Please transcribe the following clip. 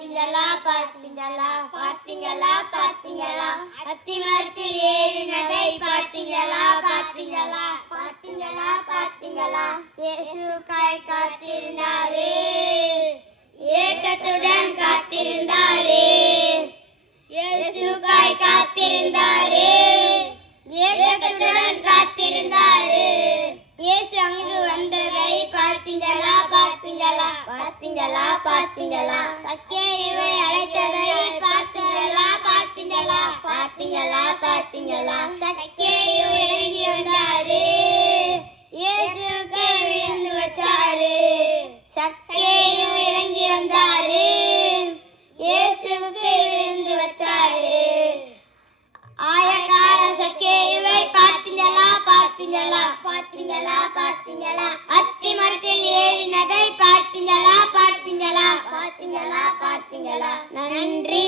பார்த்தீங்களா பார்த்தீங்களா பார்த்தீங்களா பார்த்தீங்களா அத்திமரத்தில் ஏறினதை பார்த்தீங்களா பார்த்தீங்களா பார்த்தீங்களா பார்த்தீங்களா இயேசுக்காய் காத்திருந்தாரே ஏக்கத்துடன் காத்திருந்தாரே இயேசுக்காய் காத்திருந்தாரே ஏக்கத்துடன் காத்திருந்தாரே இயேசு அங்கு வந்ததை பார்த்தீங்களா பார்த்தீங்களா பார்த்தீங்களா பார்த்தீங்களா சக்கேயுவை அழைத்ததை பார்த்தீங்களா பார்த்தீங்களா பார்த்தீங்களா பார்த்தீங்களா சக்கேயு இறங்கி வந்தாரு இயேசுக்கு விழுந்து வச்சாரு சக்கேயு இறங்கி வந்தாரு இயேசுக்கு விழுந்து வச்சாரு ஆயக்கார சக்கேயுவை பார்த்தீங்களா பார்த்தீங்களா பார்த்தீங்களா பார்த்தீங்களா அத்தி மரத்தில் ஏறினதை பார்த்தீங்களா பார்த்தீங்களா பார்த்தீங்களா பார்த்தீங்களா நன்றி.